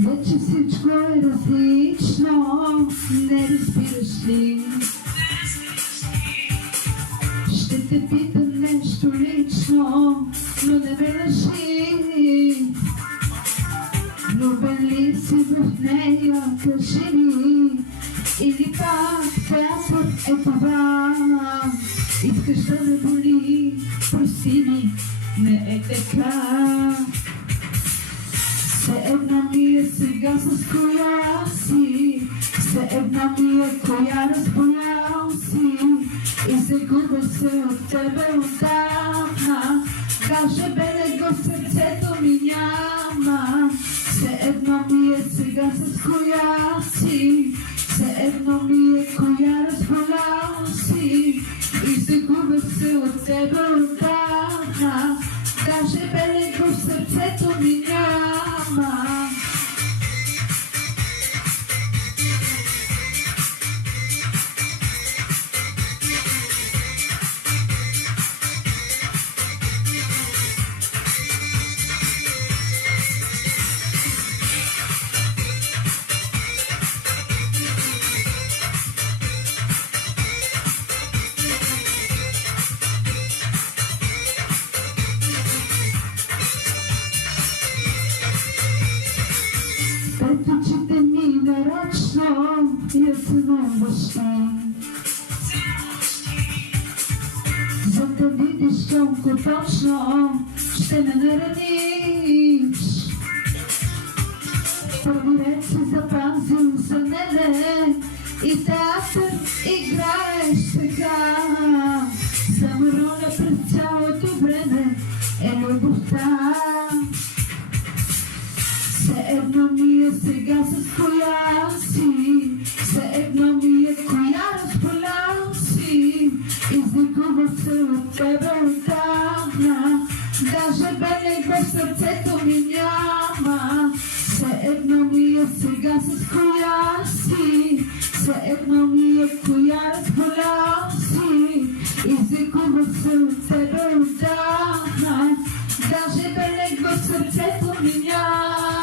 Вече всичко е различно, не разбираш ли? Ще те питам нещо лично, но не ме лъжи. Влюбен ли си в нея, кажи ми, или пак театър е това? Искаш да ме боли, прости ми, не е така. Все една ми е сега с коя си, все една ми е коя разболял си и загубя се от тебе отдавна. Даже белег в сърцето ми няма. Все едно ми е сега с коя си, все едно ми е коя разболял си и загубя се от тебе отдавна. Даже белег в сърцето ми няма. Пред очите ми нарочно я целуваш ли? За да видиш колко точно ще ме нараниш. Първи ред се запазил за мене и театър играеш сега. Само роля през цялото време е любовта. Все едно ми е сега с коя си, все едно ми е коя разболял си и загубя се от тебе отдавна. Даже белег в сърцето ми няма. Все едно ми е сега с коя си, все едно ми е коя разболял си и загубя се от тебе отдавна. Даже белег в сърцето ми няма.